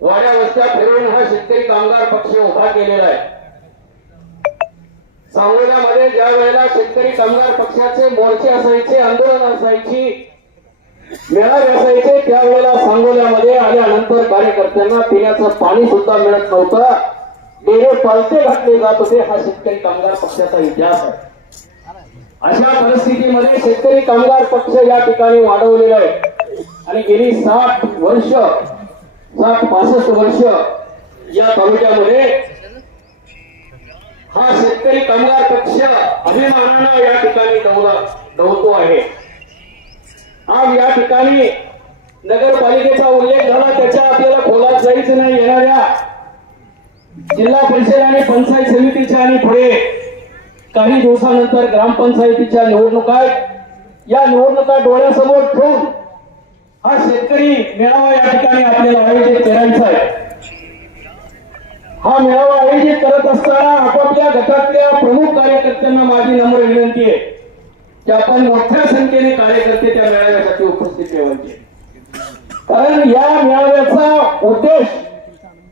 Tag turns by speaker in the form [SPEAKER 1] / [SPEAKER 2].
[SPEAKER 1] वाड्या वस्त्या फिरून हा शेतकरी कामगार पक्ष उभा केलेला आहे. सांगोल्यामध्ये ज्या वेळेला शेतकरी कामगार पक्षाचे मोर्चे असायचे आंदोलन असायची मेळावे असायचे त्यावेळेला सांगोल्यामध्ये आल्यानंतर कार्यकर्त्यांना पिण्याचं पाणी सुद्धा मिळत नव्हतं. डेरे पालते घातले जात होते हा शेतकरी कामगार पक्षाचा इतिहास आहे. अशा परिस्थितीमध्ये शेतकरी कामगार पक्ष या ठिकाणी वाढवलेला आहे. आणि गेली साठ वर्ष साठ पासष्ट वर्ष या तालुक्यामध्ये हा शेतकरी कामगार पक्ष अभिमानानं या ठिकाणी दौरा आहे. आज या ठिकाणी नगरपालिकेचा उल्लेख झाला त्याच्या आपल्याला खोलात जायचं नाही. येणाऱ्या जिल्हा परिषद आणि पंचायत समितीच्या आणि पुढे काही दिवसानंतर ग्रामपंचायतीच्या निवडणुका या निवडणुका डोळ्यासमोर ठेवून हा शेतकरी मेळावा या ठिकाणी आपल्याला आयोजित हा मेळावा आयोजित करत असताना आपापल्या गटातल्या प्रमुख कार्यकर्त्यांना माझी नम्र विनंती आहे की आपण मोठ्या संख्येने कार्यकर्ते त्या मेळाव्यासाठी उपस्थित ठेवायचे. कारण या मेळाव्याचा उद्देश